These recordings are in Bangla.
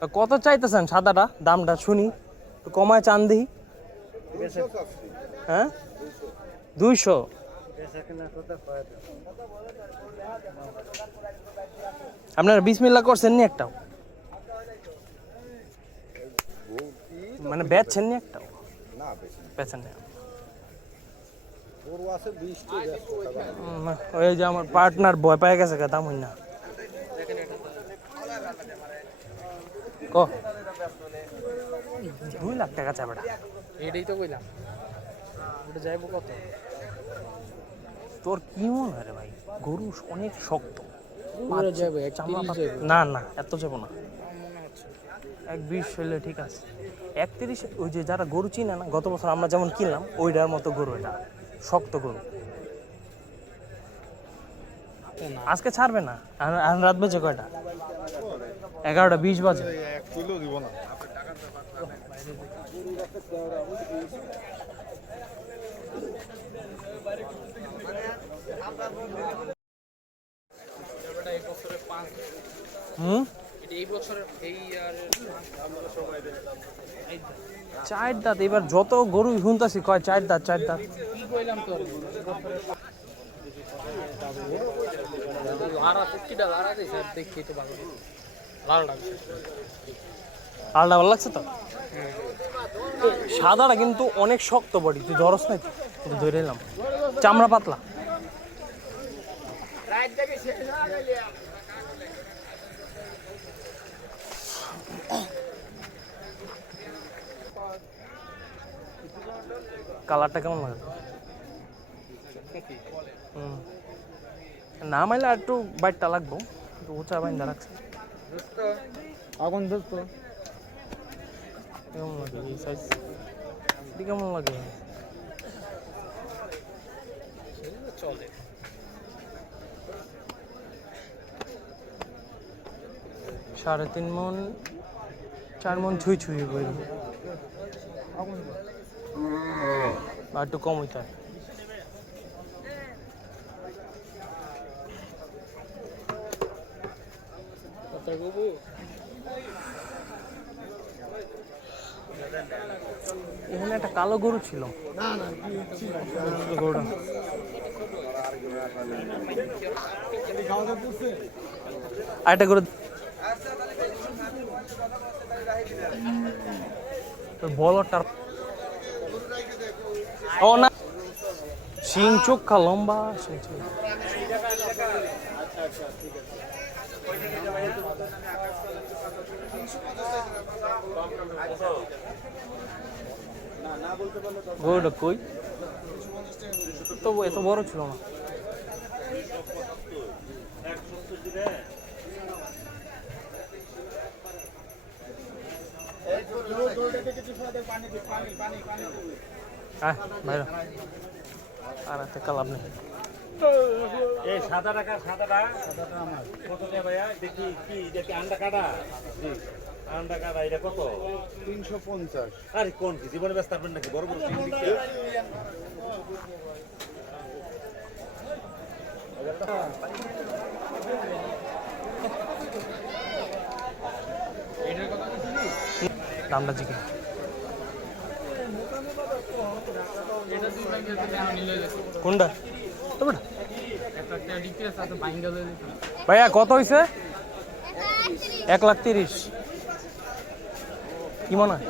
কত চাইতেছেন সাদাটা? দামটা শুনি, কমায় চান দিই। হ্যাঁ, 200। আপনারা বিসমিল্লাহ করছেন নি একটাও? মানে বেচছেন নি একটাও? বেচেন না। ওই যে আমার পার্টনার ভয় পায় গেছে, দাম হই না। ক 2 লাখ টাকা চাই বেটা। এটাই তো কইলাম, ওটা যাইবো কত? তোর কি মনে হয় রে ভাই, গরু অনেক শক্ত। যাইবো না না, এত যাবো না। 1.20 হইলে ঠিক আছে। 31, ওই যে যারা গরু চিনে না, গত বছর আমরা যেমন কিনলাম ওইটার মতো গরু, এটা শক্ত গরু। আজকে ছাড়বে না। আর রাত বাজে কয়টা? 11:20 বাজে। হুম, চার দাঁত। এবার যত গরু শুনতাছি কয় চার দাঁত, চার দাঁত। আলাদা ভালো লাগছে তো। সাদাটা কিন্তু অনেক শক্ত বডি, তুই ধরস নাই তো, ধরে এলাম। চামড়া পাতলা। কালারটা কেমন লাগে? না মাইলে আর একটু বাইটটা লাগবো, একটু উঁচা বাইন্দা রাখছে। আগুন দোস্ত কেমন লাগে এই সাইজ? কেমন লাগে? চলে। 3.5 মন, 4 মন ছুঁই ছুঁই বই, আর একটু কম হইতে হয়। এখানে একটা কালো গরু ছিল, গরুটা আরেকটা গরু বলটার। ও না, শিং চোখা লম্বা শিং চোখ। গরুটা কই? তো এত বড় ছিল না। ভাইরা আর একটা কালার নেই। এই সাদা টাকা, সাদাটা আমার কত টাকা ভাইয়া? দেখি কি দেখি, আন্ডা কাটা। আন্ডা কাটা এটা কত? 350। আরে কোন কি জীবনে ব্যস্ত থাকবেন নাকি? বড় বড় সিং দিচ্ছে। দামটা জিজ্ঞেস। কোনটা? ভাইয়া কত হয়েছে? 1,30,000। কি মনে হয়?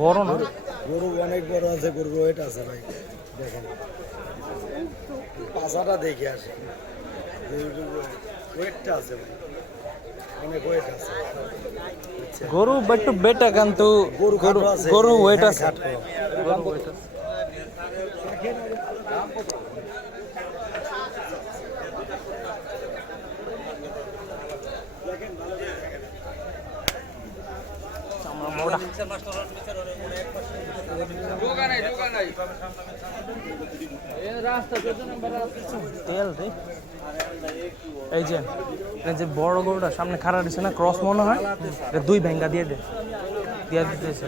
বড় না, গরু অনেক বড় আছে, গরুর ওয়েট আছে ভাই, দেখেন। পাশাটা দেখে আসি ওয়েটটা আছে ভাই, অনেক ওয়েট আছে। গরু একটু বেটে কিন্তু গরু গরু খাটো আছে, গরু ওয়েট হ্যাঁ, আছে, খাটো। গরু ওয়েট আছে। আমরা মোটা তেল রে, এই যে এই যে বড় গরুটা সামনে খাড়া দিছে না, ক্রস মনে হয়, এটা দুই ভেঙ্গা দিয়ে দে, দিয়ে দিতেছে।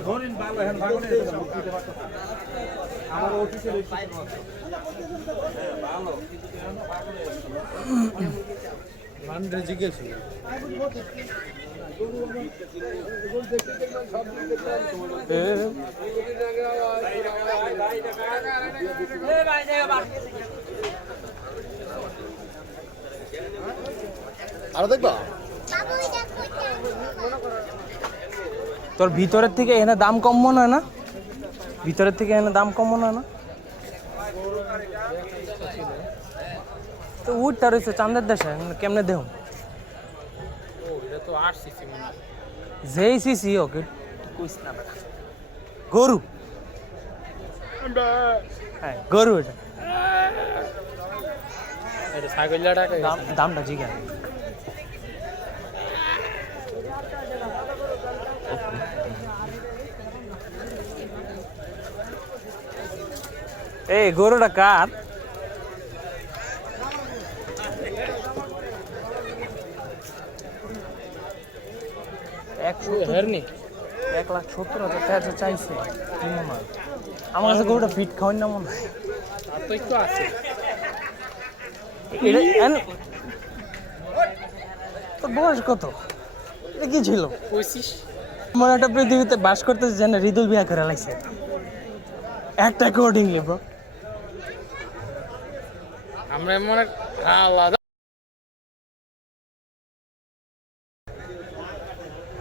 মানুষের জিজ্ঞেস আরো দেখবা তোর ভিতরের থেকে এনে দাম কম মনে হয় না, ভিতরের থেকে এনে দাম কম মনে হয় না। তো উঠটা রয়েছে চাঁদের দেশে, কেমনে দেহ এটা তো 8 সিসি মনে হয়। যেই সিসি ওকে কইস না বেটা, গরু, হ্যাঁ গরু এটা। এটা ছাগলটাকে দামটা জিজ্ঞান এই গরুটা কার? হেরনি 1,70,000 টাকা চাইছে, কি মনে হয়? আমার কাছে গরুটা ফিট খাওয়াই না মনে হয়। আর তো একটু আছে। তোর বয়স কত? এটা কি ছিল? 25 মনে একটা পৃথিবীতে বাস করতেছে যেন রিদুল বিয়া করে লাগছে একটা অ্যাকর্ডিংলি ব্রো। আমরা মনে আলাদা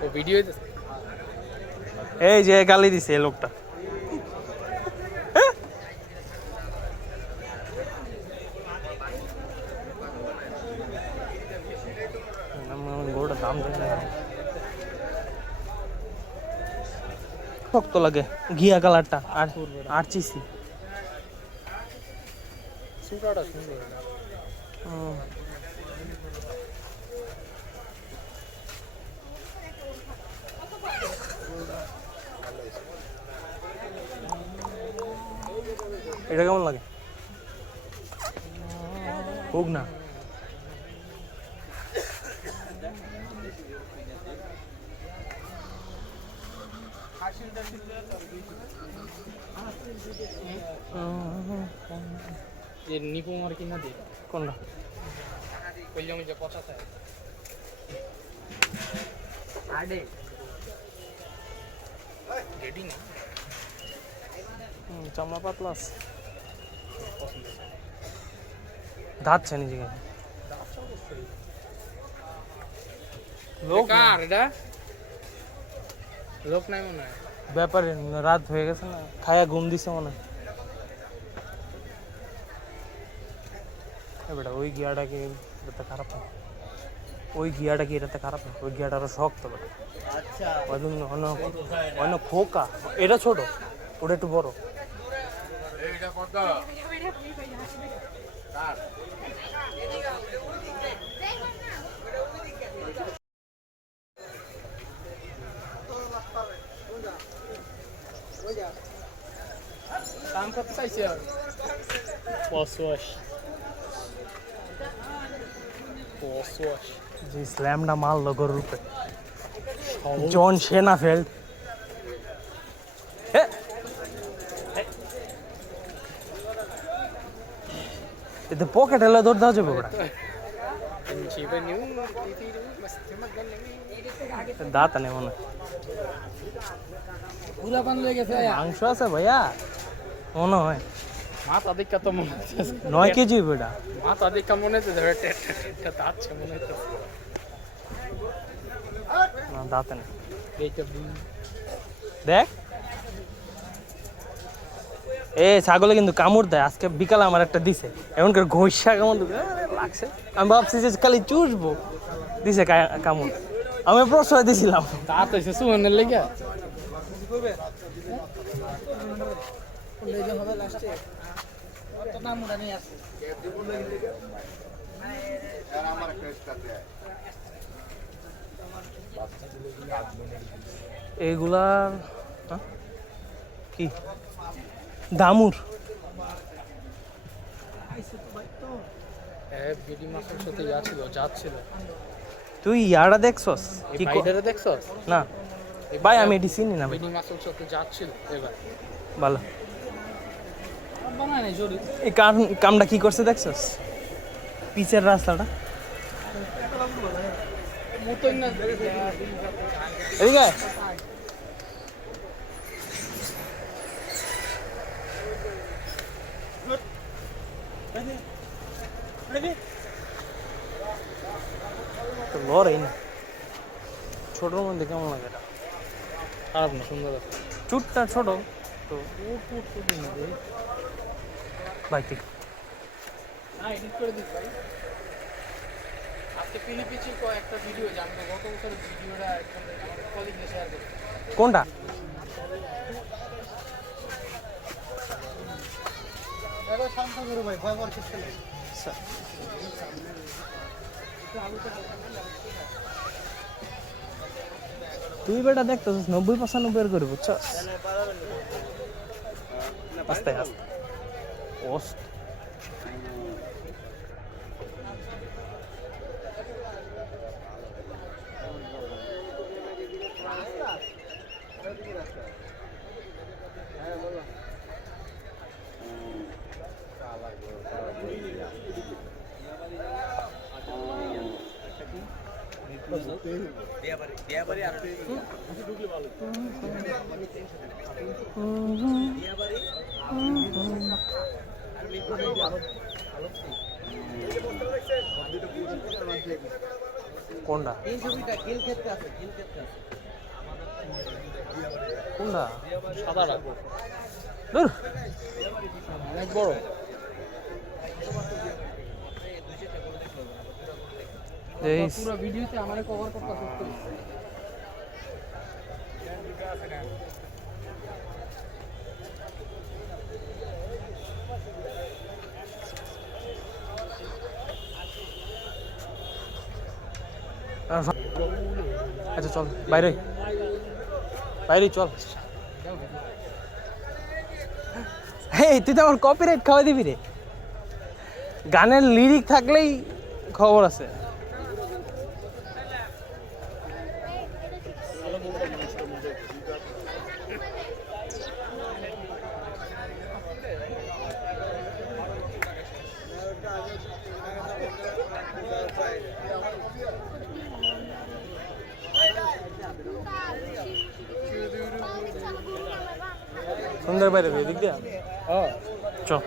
ও ভিডিও এই যে গালি দিছে এই লোকটা, গরুটার দাম শক্ত লাগে, ঘিয়া কালারটা আর আর চিসি। সুরাটা সুন্দর। এটা কেমন লাগে? হোক না যে নিপুমার কিনা দে কোনটা? কইলাম যে 75 আডে রেডি না চামড়া পাতলা আছে, ধাচ্ছে নিজেকে। লোক কার এটা লোক নাই মনে হয়। ব্যাপারে রাত হয়ে গেছে না, খায়া ঘুম দিছে মনে হয়। বেটা ওই গিয়াটা কি এটাতে খারাপ না, ওই গিয়াটা কি এটাতে খারাপ না, ওই গিয়াটা আরো শক্ত বেটা। আচ্ছা অন্য খোকা, এটা ছোট, ওটা একটু বড়। দাম কত চাইছে? 85 যে স্ল্যামটা মারলো গরুর উপরে, জন সেনাফেল্ড। এতে পকেট এলে দৌড় দেওয়া যাবে ওটা, দাঁত নেই মনে হয়। পুরা পান লয়ে গেছে মাংস আছে ভাইয়া মনে হয়, মাথা দেখা তো মনে হচ্ছে 9 কেজি বেটা। মাথা দেখা মনে হচ্ছে ধরে দাঁতছে মনে হচ্ছে। না দাঁত নেই, এইটা দেখ এ ছাগলে কিন্তু কামড় দেয়, আজকে বিকালে আমার একটা দিছে, এমন করে ঘষা কামড় দিবে, লাগছে। আমি ভাবছি যে খালি চুষবো, দিছে কামড়। আমি প্রশ্রয় দিছিলাম। তা তো এসে সুমনের লেগে আমার একটা extra দেয়। এগুলার কি দামুর? বিডি মাসের সাথে ছিল যাচ্ছিল। তুই ইয়ারা দেখছস কি ভাইটারে দেখছস? না ভাই, আমি এটি চিনি না ভাই। বিডি মাসের সাথে যাচ্ছিল এবার ভালো। বানায় নাই জরুরি এই কামটা কি করছে দেখছস? পিচের রাস্তাটা মতই না এদিকে আয়। তো লড়াই না, ছোটোর মধ্যে কেমন লাগে এটা? খারাপ না, সুন্দর আছে। চুটটা ছোট তো ভাই ঠিক। না এডিট করে দিস ভাই। আজকে পিলিপিচির একটা ভিডিও যে আমরা গত বছরের ভিডিওটা একদম আমাদের কলিগকে শেয়ার করি। কোনটা? তুই বেটা দেখতেছিস 90-95 করে, বুঝছস? আস্তে আস্তে ওস্ত। কোনটা কোনটা? সাদাটা দূর অনেক বড়। এই পুরো ভিডিওতে আমারে কভার করতে করতে আচ্ছা চল বাইরে, বাইরে চল। এই তুই তো আমার কপিরাইট খাওয়াই দিবি রে। গানের লিরিক থাকলেই খবর আছে। সুন্দর বাইরে এদিক দিয়ে হ্যাঁ চল।